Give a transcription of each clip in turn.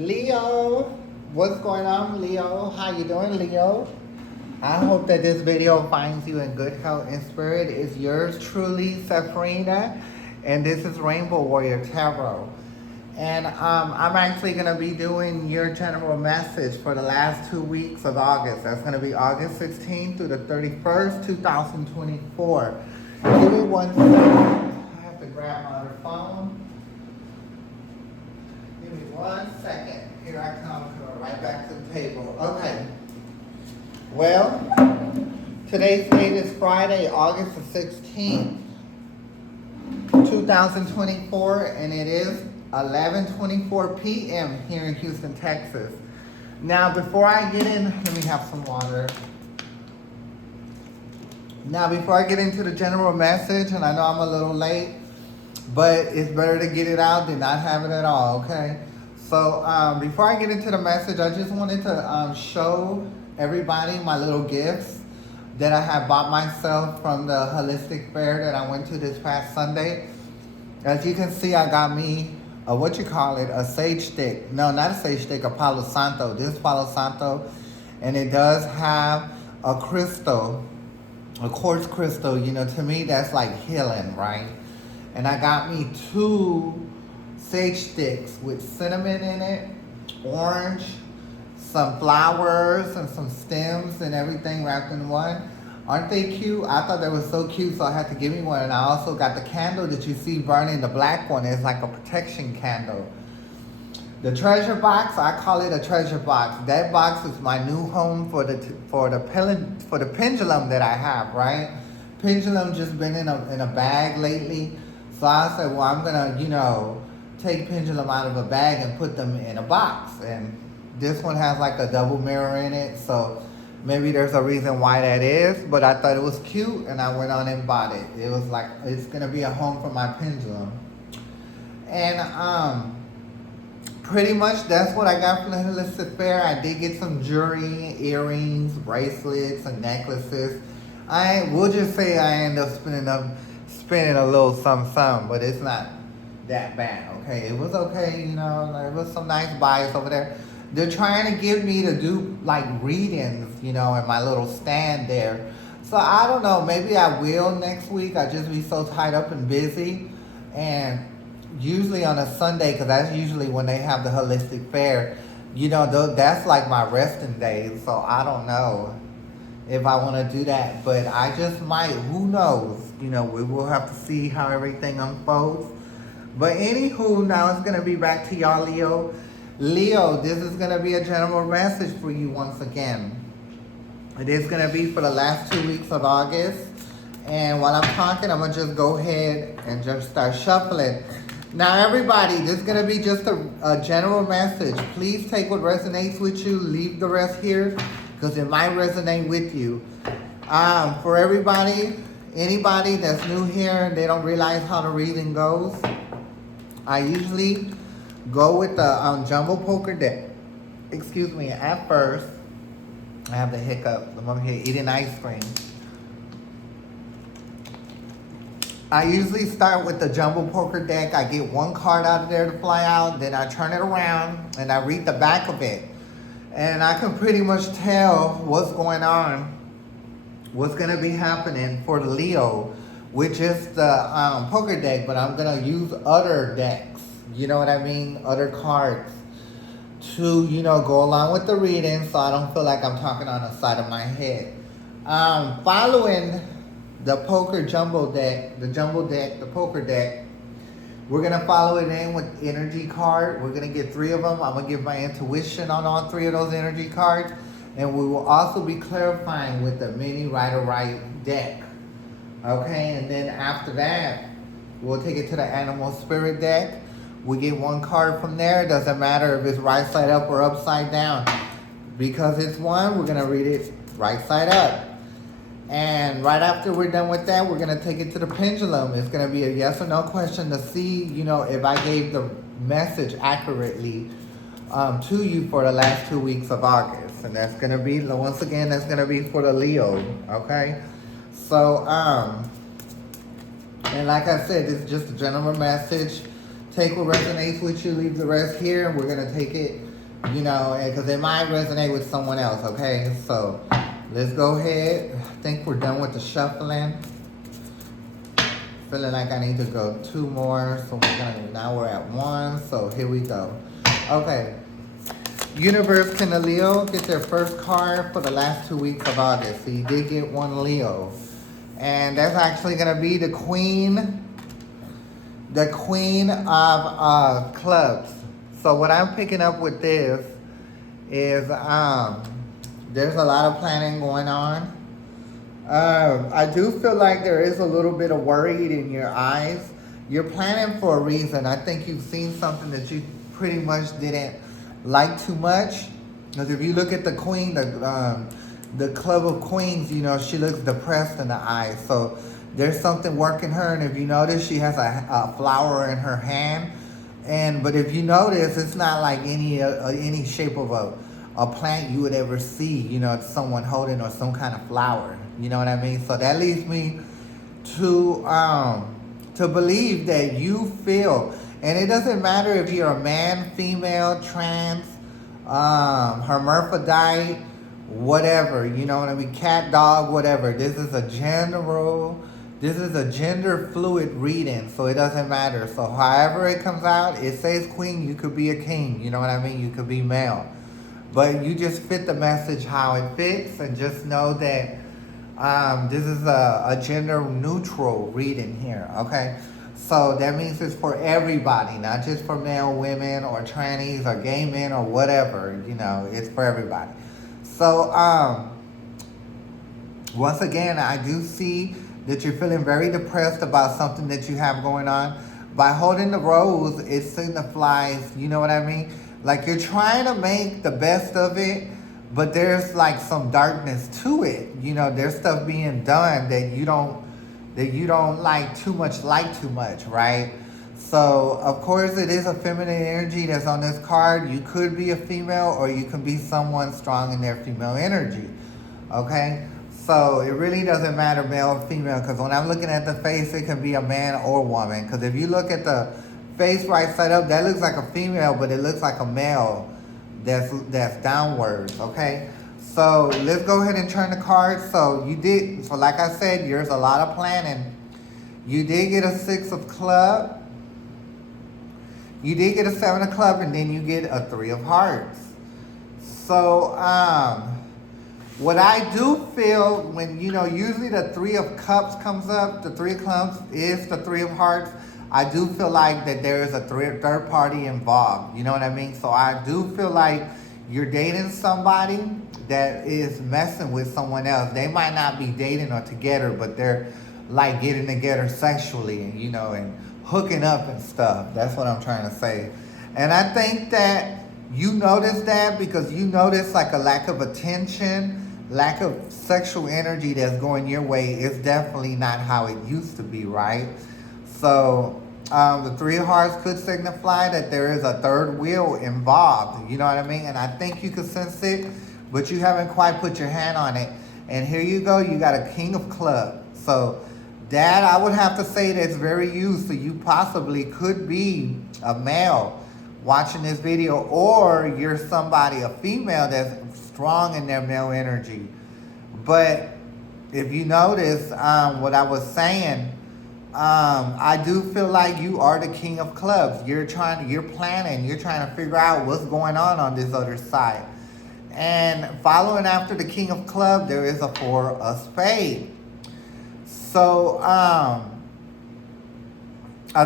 Leo, what's going on, Leo? How you doing, Leo? I hope that this video finds you in good health and spirit. It's yours truly, Safrina, and this is Rainbow Warrior Tarot. And I'm actually going to be doing your general message for the last 2 weeks of August. That's going to be August 16th through the 31st, 2024. Give me 1 second. I have to grab my other phone. Give me 1 second. Here I come, right back to the table. Okay. Well, today's date is Friday, August the 16th, 2024, and it is 11:24 p.m. here in Houston, Texas. Now, before I get in, let me have some water. Now, before I get into the general message, and I know I'm a little late, but it's better to get it out than not have it at all, okay? So, before I get into the message, I just wanted to show everybody my little gifts that I have bought myself from the holistic fair that I went to this past Sunday. As you can see, I got me a sage stick. No, not a sage stick, a Palo Santo. This Palo Santo, and it does have a crystal, a quartz crystal. You know, to me, that's like healing, right? And I got me 2 sage sticks with cinnamon in it, orange, some flowers and some stems and everything wrapped in one. Aren't they cute? I thought they were so cute, so I had to give me one. And I also got the candle that you see burning, the black one. It's like a protection candle. The treasure box, I call it a treasure box. That box is my new home for the pendulum that I have, right? Pendulum just been in a bag lately. So I said, well, I'm gonna, take pendulum out of a bag and put them in a box. And this one has like a double mirror in it, so maybe there's a reason why that is, but I thought it was cute and I went on and bought it. It was like, it's gonna be a home for my pendulum. And pretty much that's what I got from the holistic fair. I did get some jewelry, earrings, bracelets, and necklaces. We'll just say I end up spending a little something, but it's not that bad, okay? It was okay, there was some nice buys over there. They're trying to get me to do like readings, in my little stand there. So I don't know, maybe I will next week. I just be so tied up and busy. And usually on a Sunday, because that's usually when they have the holistic fair, that's like my resting day. So I don't know if I want to do that, but I just might, who knows? We will have to see how everything unfolds. But anywho, now it's going to be back to y'all, Leo. Leo, this is going to be a general message for you once again. It is going to be for the last 2 weeks of August. And while I'm talking, I'm going to just go ahead and just start shuffling. Now, everybody, this is going to be just a general message. Please take what resonates with you. Leave the rest here because it might resonate with you. For everybody, anybody that's new here and they don't realize how the reading goes, I usually go with the jumbo poker deck. Excuse me, at first, I have the hiccup. I'm over here eating ice cream. I usually start with the jumbo poker deck. I get 1 card out of there to fly out, then I turn it around and I read the back of it. And I can pretty much tell what's going on, what's going to be happening for the Leo, which is the poker deck, but I'm going to use other decks, you know what I mean, other cards to, go along with the reading so I don't feel like I'm talking on the side of my head. Following the poker jumbo deck, the poker deck, we're going to follow it in with energy card. We're going to get 3 of them. I'm going to give my intuition on all 3 of those energy cards. And we will also be clarifying with the mini Rider-Waite deck. Okay, and then after that, we'll take it to the animal spirit deck. We get 1 card from there. It doesn't matter if it's right side up or upside down. Because it's 1, we're going to read it right side up. And right after we're done with that, we're going to take it to the pendulum. It's going to be a yes or no question to see, if I gave the message accurately to you for the last 2 weeks of August. And that's going to be, once again, that's going to be for the Leo, okay? So, and like I said, this is just a general message. Take what resonates with you, leave the rest here, and we're going to take it You know, because it might resonate with someone else, okay? So let's go ahead. I think we're done with the shuffling. Feeling like I need to go 2 more. So now we're at 1. So here we go. Okay. Universe, can a Leo get their first card for the last 2 weeks of August? So you did get 1 Leo. And that's actually going to be the Queen. The Queen of Clubs. So what I'm picking up with this is there's a lot of planning going on. I do feel like there is a little bit of worried in your eyes. You're planning for a reason. I think you've seen something that you pretty much didn't like too much. Because if you look at the Queen, the Club of Queens, you know, she looks depressed in the eyes. So there's something working her. And if you notice, she has a flower in her hand. But if you notice, it's not like any shape of a plant you would ever see, you know, someone holding or some kind of flower. You know what I mean? So that leads me to believe that you feel, and it doesn't matter if you're a man, female, trans, hermaphrodite, whatever, you know what I mean, cat, dog, whatever. This is a gender fluid reading, so it doesn't matter. So however it comes out, it says queen, you could be a king, you know what I mean? You could be male. But you just fit the message how it fits, and just know that this is a gender neutral reading here, okay? So that means it's for everybody, not just for male women or trannies or gay men or whatever, you know, it's for everybody. So once again, I do see that you're feeling very depressed about something that you have going on. By holding the rose, it signifies, you know what I mean? Like you're trying to make the best of it, but there's like some darkness to it. You know, there's stuff being done that you don't like too much, right? So of course it is a feminine energy that's on this card. You could be a female, or you can be someone strong in their female energy. Okay? So it really doesn't matter male or female, because when I'm looking at the face, it can be a man or woman. Because if you look at the face right side up, that looks like a female, but it looks like a male that's downwards, okay? So let's go ahead and turn the cards. So like I said, there's a lot of planning. You did get a 6 of club. You did get a 7 of club, and then you get a 3 of hearts. So what I do feel when, you know, usually the 3 of cups comes up, the 3 of clubs is the 3 of hearts. I do feel like that there is a third party involved. You know what I mean? So I do feel like you're dating somebody that is messing with someone else. They might not be dating or together, but they're like getting together sexually, and, you know, and hooking up and stuff. That's what I'm trying to say. And I think that you notice that because you notice like a lack of attention, lack of sexual energy that's going your way. Is definitely not how it used to be, right? So the 3 of hearts could signify that there is a third wheel involved. You know what I mean? And I think you could sense it, but you haven't quite put your hand on it. And here you go. You got a king of clubs. So that, I would have to say, that's very used. So you possibly could be a male watching this video, or you're somebody, a female that's strong in their male energy. But if you notice what I was saying, I do feel like you are the king of clubs. You're planning, you're trying to figure out what's going on this other side. And following after the king of clubs, there is a 4 of spades. So I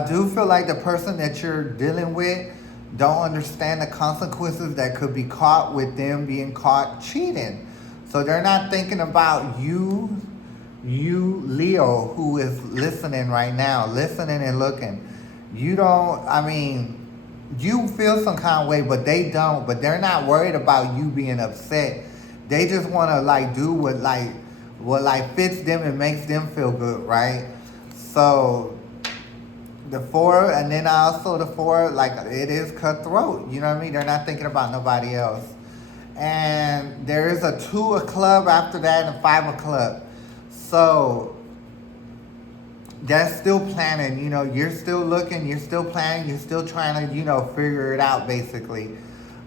do feel like the person that you're dealing with don't understand the consequences that could be caught with them being caught cheating. So they're not thinking about you, Leo, who is listening right now, listening and looking. You feel some kind of way, but they don't. But they're not worried about you being upset. They just want to like do what fits them and makes them feel good, right? So the 4, and then also the 4, like it is cutthroat. You know what I mean? They're not thinking about nobody else. And there is a 2 of club after that, and a 5 of club. So that's still planning. You know, you're still looking, you're still planning, you're still trying to, you know, figure it out basically.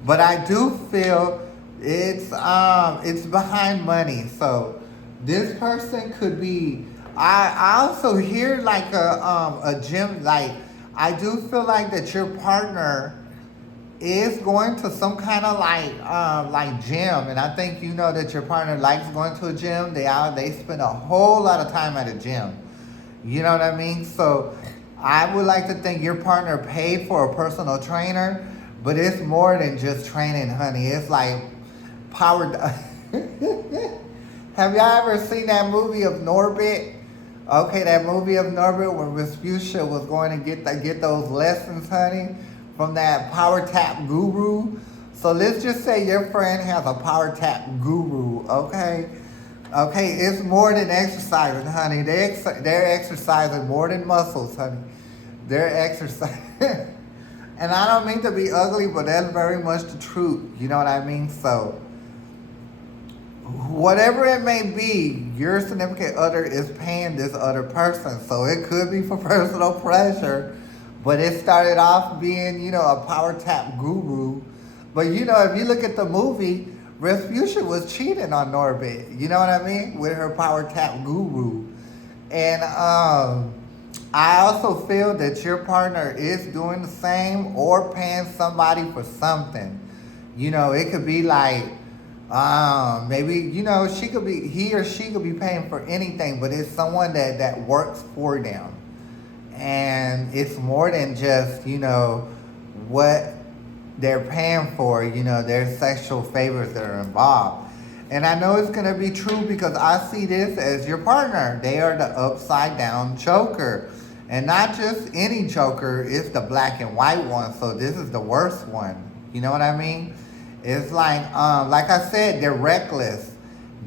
But I do feel it's behind money. So this person could be. I also hear like a gym. Like I do feel like that your partner is going to some kind of like gym, and I think you know that your partner likes going to a gym. They spend a whole lot of time at a gym. You know what I mean? So I would like to think your partner paid for a personal trainer, but it's more than just training, honey. It's like power. Have y'all ever seen that movie of Norbit? Okay, that movie of Norbit where Vespuccia was going to get those lessons, honey, from that power tap guru. So let's just say your friend has a power tap guru, okay? Okay, it's more than exercising, honey. They're exercising more than muscles, honey. They're exercising. And I don't mean to be ugly, but that's very much the truth. You know what I mean? So, whatever it may be, your significant other is paying this other person. So it could be for personal pleasure, but it started off being, a power tap guru. But if you look at the movie, Respucia was cheating on Norbit. You know what I mean? With her power tap guru. And I also feel that your partner is doing the same or paying somebody for something. It could be like, maybe, he or she could be paying for anything, but it's someone that works for them. And it's more than just, what they're paying for, their sexual favors that are involved. And I know it's going to be true because I see this as your partner. They are the upside down joker. And not just any joker, it's the black and white one. So this is the worst one. You know what I mean? It's like I said, they're reckless.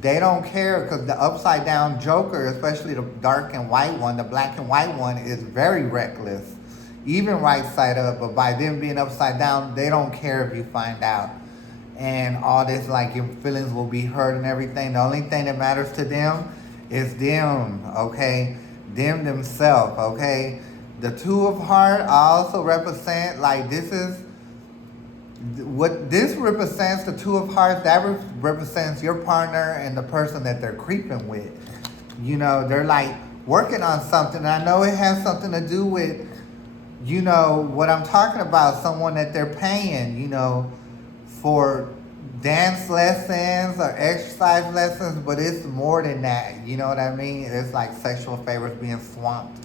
They don't care because the upside down joker, especially the dark and white one, the black and white one is very reckless. Even right side up, but by them being upside down, they don't care if you find out. And all this, like your feelings will be hurt and everything. The only thing that matters to them is them, okay? Them themselves, okay? The two of heart, I also represent, like this is, what this represents, the two of hearts, that represents your partner and the person that they're creeping with. They're like working on something. And I know it has something to do with, what I'm talking about, someone that they're paying, for dance lessons or exercise lessons, but it's more than that. You know what I mean? It's like sexual favors being swamped.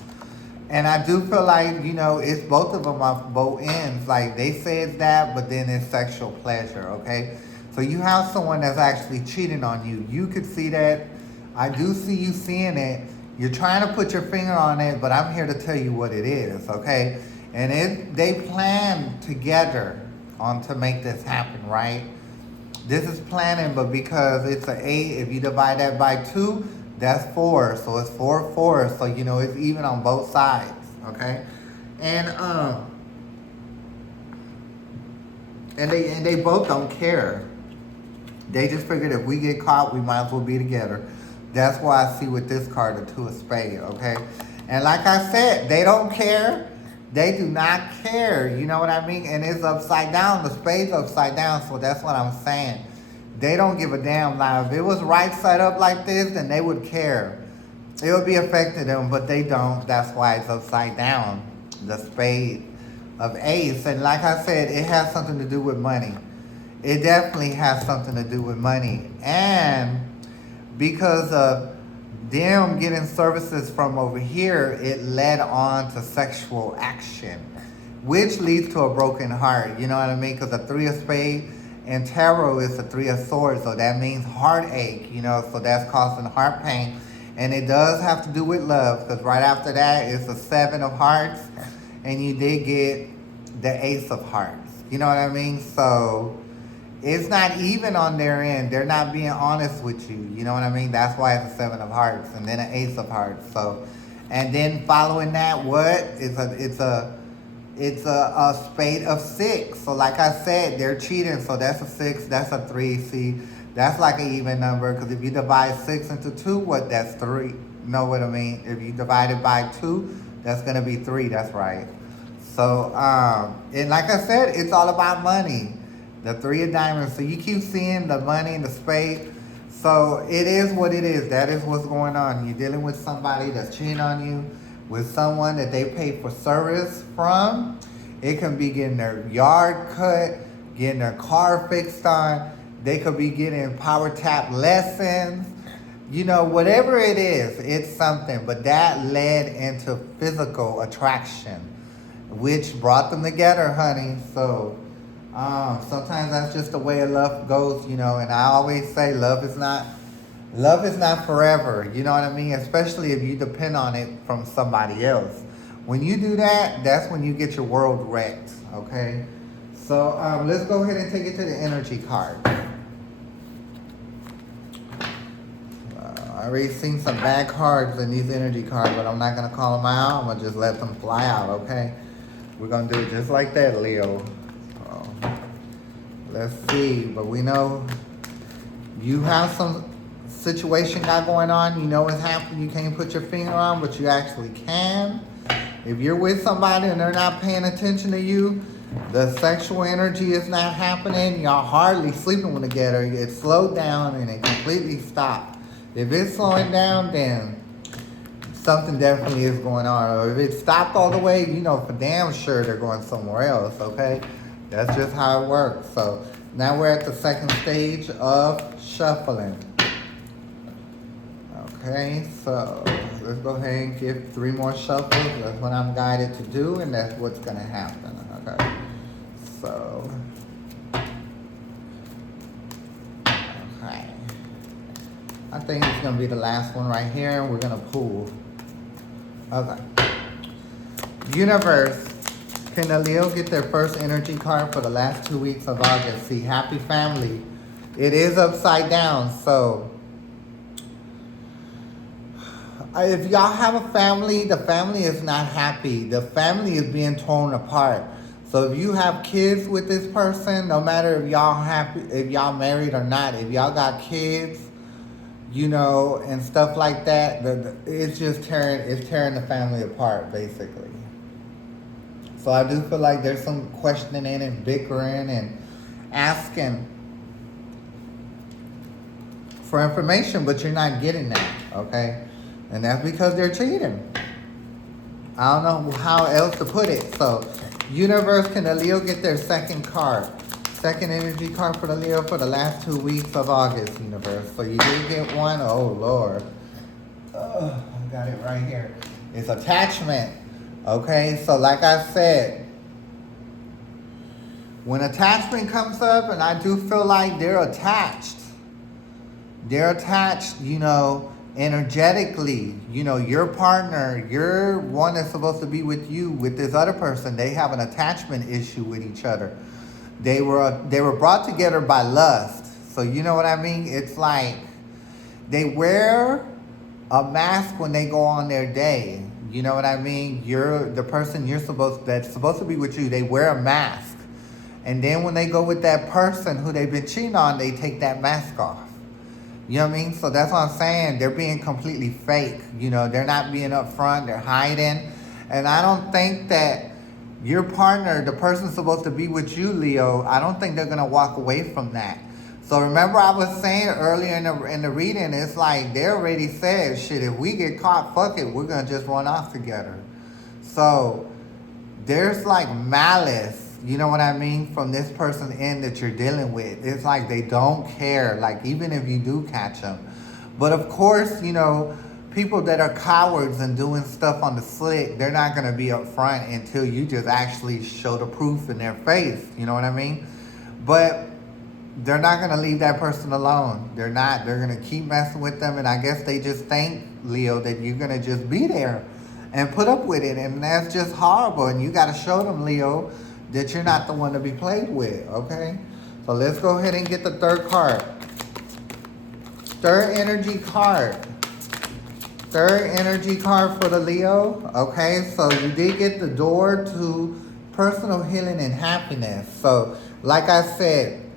And I do feel like, it's both of them off both ends. Like, they say it's that, but then it's sexual pleasure, okay? So you have someone that's actually cheating on you. You could see that. I do see you seeing it. You're trying to put your finger on it, but I'm here to tell you what it is, okay? And they plan together to make this happen, right? This is planning, but because it's an 8, if you divide that by 2, that's 4. So it's 4, 4. So, it's even on both sides, okay? And they both don't care. They just figured if we get caught, we might as well be together. That's why I see with this card, the 2 of spades, okay? And like I said, they don't care. They do not care, you know what I mean? And it's upside down. The spade's upside down, so that's what I'm saying. They don't give a damn. Now, if it was right side up like this, then they would care. It would be affecting them, but they don't. That's why it's upside down, the spade of ace. And like I said, it has something to do with money. It definitely has something to do with money. And because of them getting services from over here, it led on to sexual action, which leads to a broken heart. You know what I mean? Because the 3 of spades and tarot is the 3 of swords, so that means heartache, so that's causing heart pain. And it does have to do with love, because right after that is the 7 of hearts, and you did get the ace of hearts. You know what I mean? So it's not even on their end. They're not being honest with you. You know what I mean? That's why it's a 7 of hearts and then an ace of hearts. So, and then following that, it's a spade of 6. So like I said, they're cheating. So that's a 6, that's a 3. See, that's like an even number, because if you divide 6 into 2, that's 3. Know what I mean? If you divide it by 2, that's going to be 3. That's right. So, and like I said, it's all about money. The Three of Diamonds. So you keep seeing the money and the spade. So it is what it is. That is what's going on. You're dealing with somebody that's cheating on you, with someone that they pay for service from. It can be getting their yard cut, getting their car fixed on. They could be getting power tap lessons. You know, whatever it is, it's something. But that led into physical attraction, which brought them together, honey. So sometimes that's just the way of love goes, you know. And I always say love is not forever. You know what I mean? Especially if you depend on it from somebody else. When you do that, that's when you get your world wrecked. Okay. So let's go ahead and take it to the energy card. I already seen some bad cards in these energy cards, but I'm not going to call them out. I'm going to just let them fly out, okay? We're going to do it just like that, Leo. So, let's see. But we know you have some situation got going on. You know what's happening. You can't put your finger on, but you actually can. If you're with somebody and they're not paying attention to you, the sexual energy is not happening. Y'all hardly sleeping together. It slowed down and it completely stopped. If it's slowing down, then something definitely is going on. Or if it stopped all the way, you know for damn sure they're going somewhere else, okay? That's just how it works. So now we're at the second stage of shuffling. Okay, so let's go ahead and give 3 more shuffles. That's what I'm guided to do, and that's what's going to happen, okay? So, okay. I think it's going to be the last one right here, and we're going to pull. Okay. Universe, can the Leo get their first energy card for the last 2 weeks of August? See, happy family. It is upside down, so if y'all have a family, the family is not happy. The family is being torn apart. So if you have kids with this person, no matter if y'all happy, if y'all married or not, if y'all got kids, you know, and stuff like that, it's just tearing the family apart, basically. So I do feel like there's some questioning and bickering and asking for information, but you're not getting that, okay? And that's because they're cheating. I don't know how else to put it. So, universe, can the Leo get their second card? Second energy card for the Leo for the last 2 weeks of August, universe. So you did get one. Oh, Lord. I got it right here. It's attachment. Okay, so like I said, when attachment comes up, and I do feel like they're attached. They're attached, you know, energetically. You know, your partner, your one that's supposed to be with you, with this other person, they have an attachment issue with each other. They were brought together by lust. So you know what I mean? It's like they wear a mask when they go on their day. You know what I mean? You're the person that's supposed to be with you. They wear a mask. And then when they go with that person who they've been cheating on, they take that mask off. You know what I mean? So that's what I'm saying. They're being completely fake. You know, they're not being upfront. They're hiding. And I don't think that your partner, the person supposed to be with you, Leo, I don't think they're going to walk away from that. So remember I was saying earlier in the reading, it's like they already said, shit, if we get caught, fuck it, we're going to just run off together. So there's like malice, you know what I mean, from this person in that you're dealing with. It's like they don't care, like even if you do catch them. But of course, you know, people that are cowards and doing stuff on the slick, they're not going to be upfront until you just actually show the proof in their face. You know what I mean? But they're not going to leave that person alone. They're not. They're going to keep messing with them. And I guess they just think, Leo, that you're going to just be there and put up with it. And that's just horrible. And you got to show them, Leo, that you're not the one to be played with. Okay? So let's go ahead and get the third card. Third energy card. Third energy card for the Leo. Okay, so you did get the door to personal healing and happiness. So, like I said,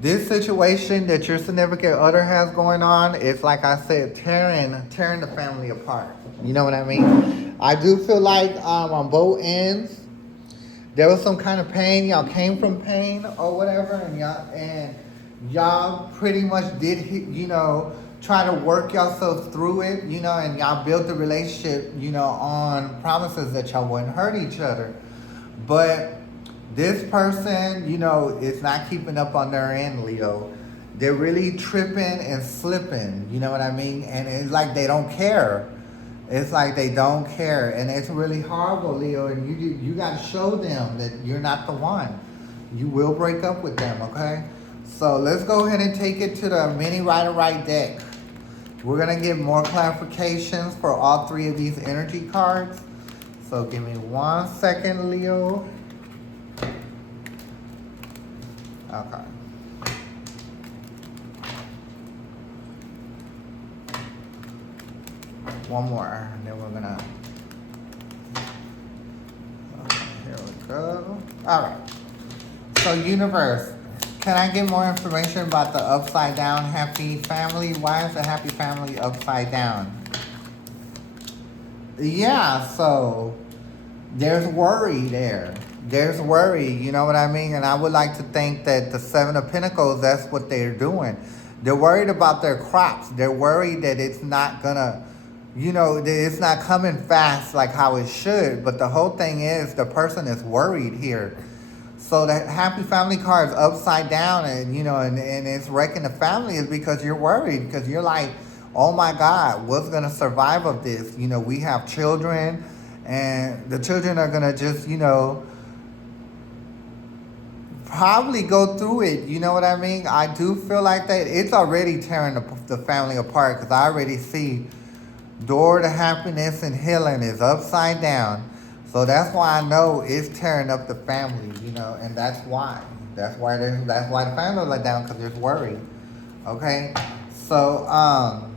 this situation that your significant other has going on, it's like I said, tearing the family apart. You know what I mean? I do feel like on both ends, there was some kind of pain. Y'all came from pain or whatever, and y'all pretty much did, try to work yourselves through it, and y'all built the relationship, on promises that y'all wouldn't hurt each other. But this person, is not keeping up on their end, Leo. They're really tripping and slipping, you know what I mean? And it's like they don't care. It's like they don't care. And it's really horrible, Leo. And you got to show them that you're not the one. You will break up with them, okay? So let's go ahead and take it to the mini Rider-Right deck. We're going to get more clarifications for all three of these energy cards. So give me 1 second, Leo. Okay. One more, and then we're gonna. Okay, here we go. All right. So, universe, can I get more information about the upside down happy family? Why is the happy family upside down? Yeah. So, there's worry there. There's worry. You know what I mean? And I would like to think that the Seven of Pentacles, that's what they're doing. They're worried about their crops. They're worried that it's not gonna. It's not coming fast like how it should. But the whole thing is the person is worried here. So that happy family card is upside down and it's wrecking the family is because you're worried. Because you're like, oh my God, what's going to survive of this? We have children and the children are going to just, probably go through it. You know what I mean? I do feel like that. It's already tearing the family apart because I already see door to happiness and healing is upside down. So that's why I know it's tearing up the family, and that's why. That's why the family let down, because there's worry. Okay? So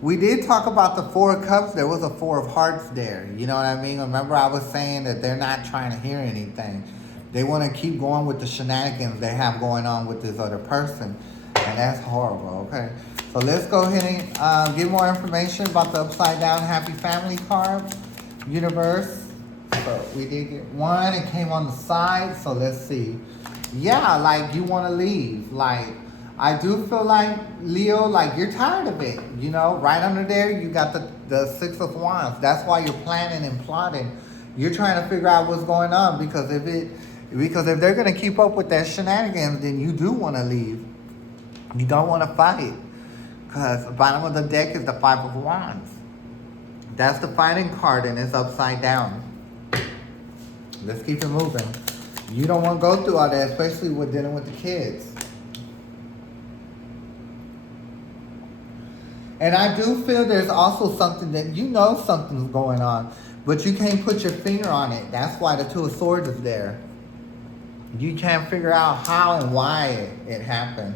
we did talk about the Four of Cups. There was a Four of Hearts there. You know what I mean? Remember I was saying that they're not trying to hear anything. They want to keep going with the shenanigans they have going on with this other person. And that's horrible, okay? So let's go ahead and get more information about the upside down happy family card, universe. So we did get one. It came on the side. So let's see. Yeah, like you want to leave. Like I do feel like, Leo, like you're tired of it. Right under there, you got the Six of Wands. That's why you're planning and plotting. You're trying to figure out what's going on because if they're going to keep up with that shenanigans, then you do want to leave. You don't want to fight. Because the bottom of the deck is the Five of Wands. That's the fighting card and it's upside down. Let's keep it moving. You don't want to go through all that, especially with dealing with the kids. And I do feel there's also something that something's going on, but you can't put your finger on it. That's why the Two of Swords is there. You can't figure out how and why it happened.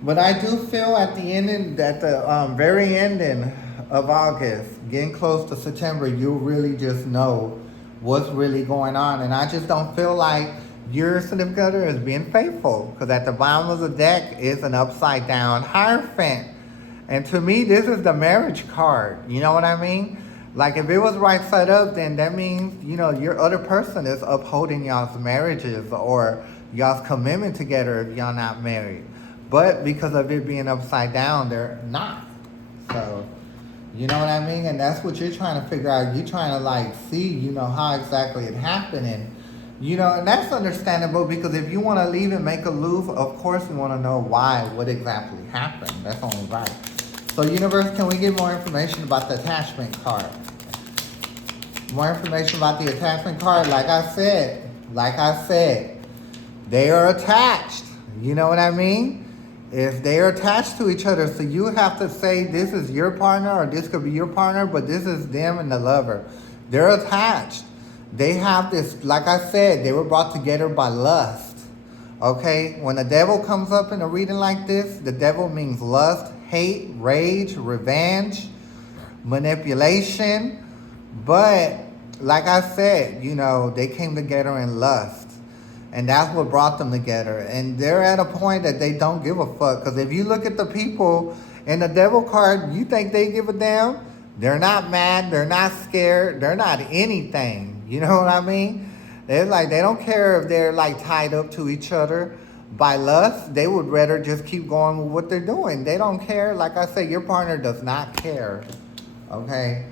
But I do feel at the very ending of August, getting close to September, you'll really just know what's really going on. And I just don't feel like your significant other is being faithful. Because at the bottom of the deck is an upside down Hierophant. And to me, this is the marriage card. You know what I mean? Like if it was right side up, then that means, your other person is upholding y'all's marriages or y'all's commitment together if y'all not married. But because of it being upside down, they're not. So, you know what I mean? And that's what you're trying to figure out. You're trying to see, how exactly it happened. And, and that's understandable because if you want to leave and make a move, of course you want to know what exactly happened. That's only right. So, universe, can we get more information about the attachment card? More information about the attachment card. Like I said, they are attached. You know what I mean? If they are attached to each other, so you have to say this is your partner or this could be your partner, but this is them and the lover. They're attached. They have this, like I said, they were brought together by lust. Okay? When the devil comes up in a reading like this, the devil means lust, hate, rage, revenge, manipulation. But like I said, they came together in lust. And that's what brought them together. And they're at a point that they don't give a fuck. Because if you look at the people in the devil card, you think they give a damn? They're not mad. They're not scared. They're not anything. You know what I mean? They're like, they don't care if they're like tied up to each other by lust. They would rather just keep going with what they're doing. They don't care. Like I said, your partner does not care. Okay?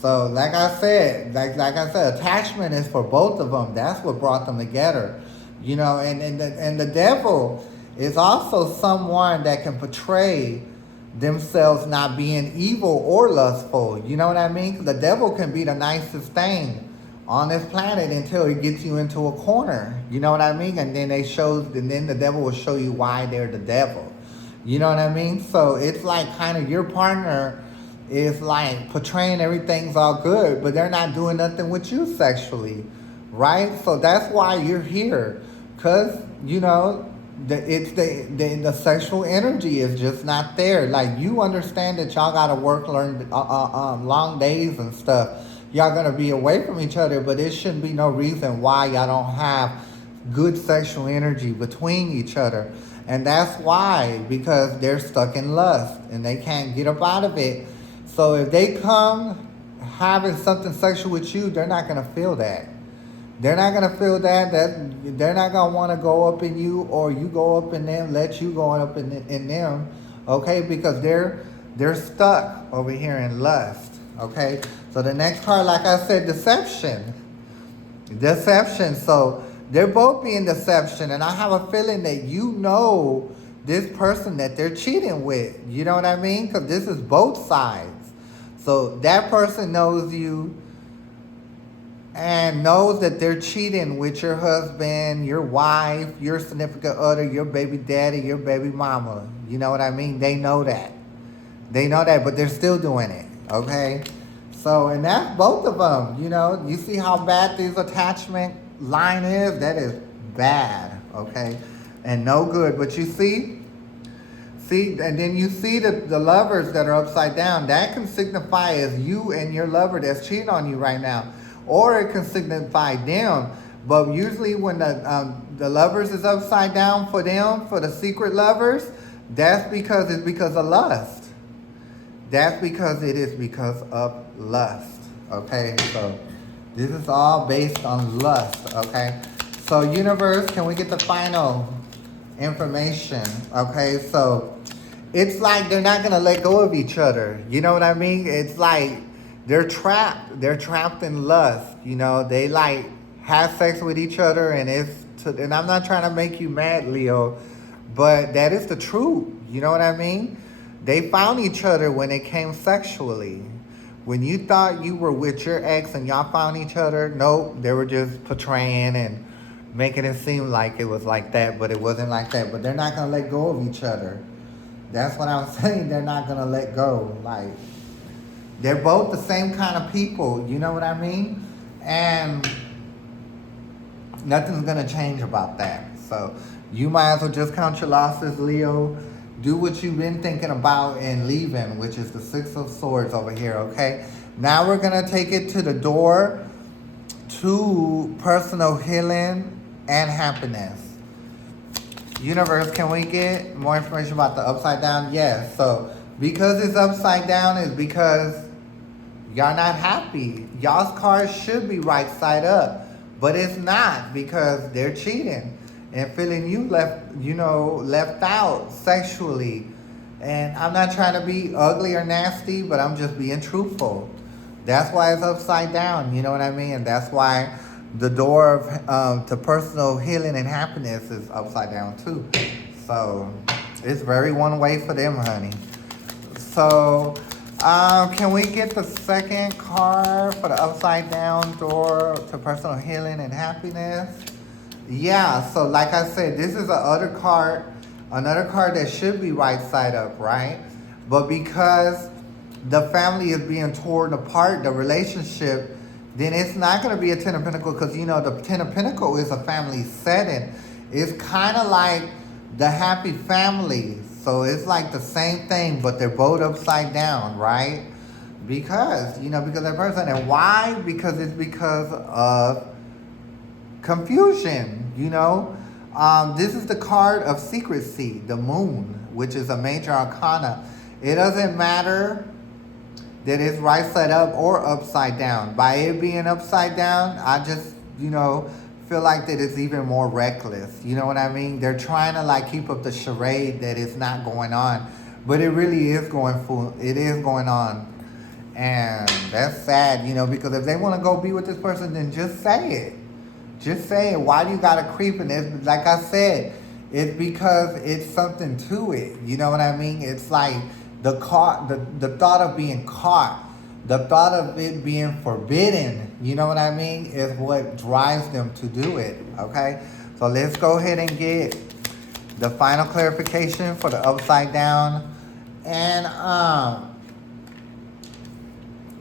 So like I said, attachment is for both of them. That's what brought them together. You know, and the devil is also someone that can portray themselves not being evil or lustful. You know what I mean? 'Cause the devil can be the nicest thing on this planet until he gets you into a corner. You know what I mean? And then the devil will show you why they're the devil. You know what I mean? So it's like kind of your partner is like portraying everything's all good, but they're not doing nothing with you sexually, right? So that's why you're here, cause you know the sexual energy is just not there. Like, you understand that y'all gotta work, learn long days and stuff. Y'all gonna be away from each other, but it shouldn't be no reason why y'all don't have good sexual energy between each other. And that's why, because they're stuck in lust and they can't get up out of it. So if they come having something sexual with you, they're not gonna feel that. They're not gonna feel that. They're not gonna want to go up in you, or you go up in them. Let you go up in them, okay? Because they're stuck over here in lust, okay? So the next card, like I said, deception. So they're both being deception, and I have a feeling that you know this person that they're cheating with. You know what I mean? Because this is both sides. So that person knows you and knows that they're cheating with your husband, your wife, your significant other, your baby daddy, your baby mama. You know what I mean? They know that. They know that, but they're still doing it, okay? So, and that's both of them, you know? You see how bad this attachment line is? That is bad, okay? And no good. But you see, and then you see the lovers that are upside down. That can signify as you and your lover that's cheating on you right now. Or it can signify them. But usually when the lovers is upside down for them, for the secret lovers, that's because it's because of lust. That's because it is because of lust. Okay, so this is all based on lust. Okay, so universe, can we get the final information? Okay, so it's like they're not gonna let go of each other. You know what I mean? It's like they're trapped. They're trapped in lust. You know, they like have sex with each other, and and I'm not trying to make you mad, Leo, but that is the truth. You know what I mean? They found each other when it came sexually. When you thought you were with your ex and y'all found each other, nope, they were just portraying and making it seem like it was like that, but it wasn't like that. But they're not gonna let go of each other. That's what I'm saying. They're not gonna let go. Like, they're both the same kind of people. You know what I mean? And nothing's gonna change about that. So you might as well just count your losses, Leo. Do what you've been thinking about and leaving, which is the Six of Swords over here, okay? Now we're gonna take it to the door to personal healing and happiness. Universe, can we get more information about the upside down? Yes. So because it's upside down is because y'all not happy. Y'all's cards should be right side up, but it's not, because they're cheating and feeling you left out sexually. And I'm not trying to be ugly or nasty, but I'm just being truthful. That's why it's upside down, you know what I mean? And that's why the door to personal healing and happiness is upside down too. So it's very one way for them, honey. So can we get the second card for the upside down door to personal healing and happiness? Yeah, so like I said, this is another card that should be right side up, right? But because the family is being torn apart, the relationship, then it's not going to be a Ten of Pentacles, because, you know, the Ten of Pentacles is a family setting. It's kind of like the happy family. So it's like the same thing, but they're both upside down, right? Because that person. And why? Because it's because of confusion, you know. This is the card of secrecy, the moon, which is a major arcana. It doesn't matter that it's right side up or upside down. By it being upside down, I just, feel like that it's even more reckless. You know what I mean? They're trying to like keep up the charade that it's not going on, but it really is going full. It is going on, and that's sad. Because if they want to go be with this person, then just say it. Just say it. Why do you gotta creep in it? Like I said, it's because it's something to it. You know what I mean? It's like the thought of being caught, the thought of it being forbidden, you know what I mean, is what drives them to do it, okay? So let's go ahead and get the final clarification for the upside down. And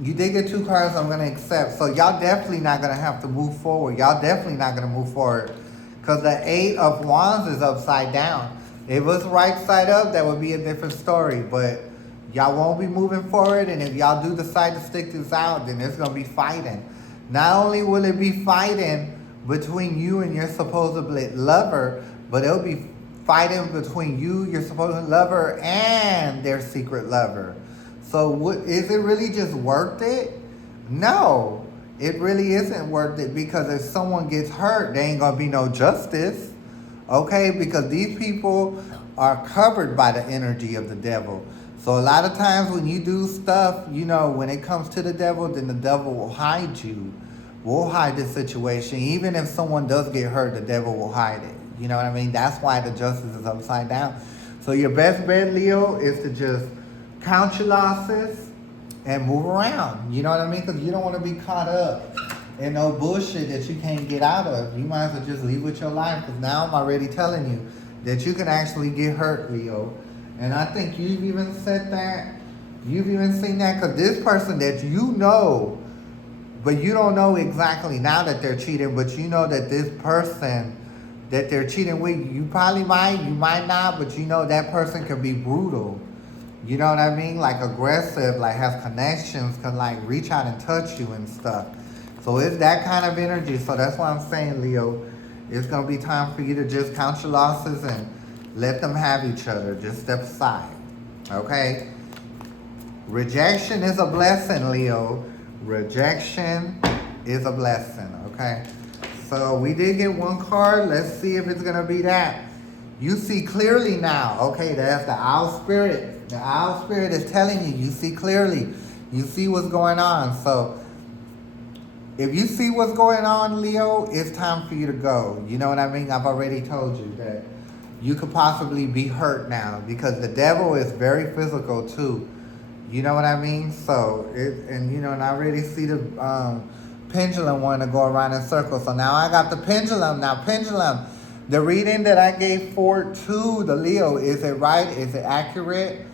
you did get 2 cards I'm going to accept. So y'all definitely not going to have to move forward. Y'all definitely not going to move forward. Because the 8 of Wands is upside down. If it was right side up, that would be a different story. But y'all won't be moving forward, and if y'all do decide to stick this out, then there's going to be fighting. Not only will it be fighting between you and your supposed lover, but it'll be fighting between you, your supposed lover, and their secret lover. So is it really just worth it? No, it really isn't worth it, because if someone gets hurt, there ain't going to be no justice, okay? Because these people are covered by the energy of the devil. So a lot of times when you do stuff, when it comes to the devil, then the devil will hide you. Will hide the situation. Even if someone does get hurt, the devil will hide it. You know what I mean? That's why the justice is upside down. So your best bet, Leo, is to just count your losses and move around. You know what I mean? Because you don't want to be caught up in no bullshit that you can't get out of. You might as well just leave with your life, because now I'm already telling you that you can actually get hurt, Leo. And I think you've even said that. You've even seen that, because this person that but you don't know exactly now that they're cheating, but you know that this person that they're cheating with, you might not, but that person can be brutal. You know what I mean? Like aggressive, like has connections, can like reach out and touch you and stuff. So it's that kind of energy. So that's why I'm saying, Leo, it's going to be time for you to just count your losses and let them have each other. Just step aside. Okay? Rejection is a blessing, Leo. Rejection is a blessing. Okay? So we did get 1 card. Let's see if it's going to be that. You see clearly now. Okay, that's the Owl Spirit. The Owl Spirit is telling you see clearly. You see what's going on. So if you see what's going on, Leo, it's time for you to go. You know what I mean? I've already told you that you could possibly be hurt now, because the devil is very physical too. You know what I mean? So, and I already see the pendulum wanting to go around in circles. So now I got the pendulum. Now, pendulum, the reading that I gave for to the Leo, is it right? Is it accurate?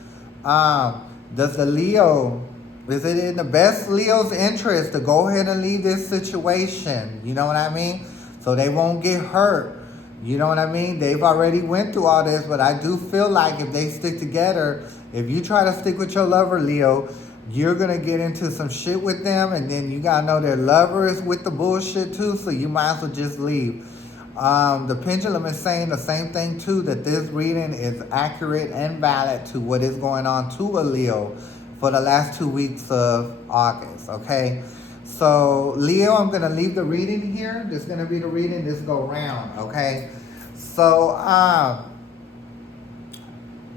Is it in the best Leo's interest to go ahead and leave this situation? You know what I mean? So they won't get hurt. You know what I mean? They've already went through all this, but I do feel like if they stick together, if you try to stick with your lover, Leo, you're going to get into some shit with them, and then you got to know their lover is with the bullshit too, so you might as well just leave. The pendulum is saying the same thing too, that this reading is accurate and valid to what is going on to a Leo for the last 2 weeks of August, okay? So, Leo, I'm going to leave the reading here. This is going to be the reading this go round, okay? So,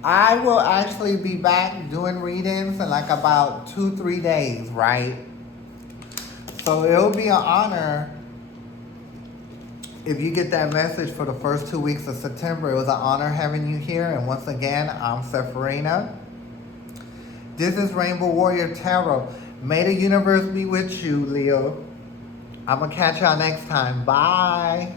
I will actually be back doing readings in like about 2-3 days, right? So, it'll be an honor if you get that message for the first 2 weeks of September. It was an honor having you here. And once again, I'm Sephirina. This is Rainbow Warrior Tarot. May the universe be with you, Leo. I'm going to catch y'all next time. Bye.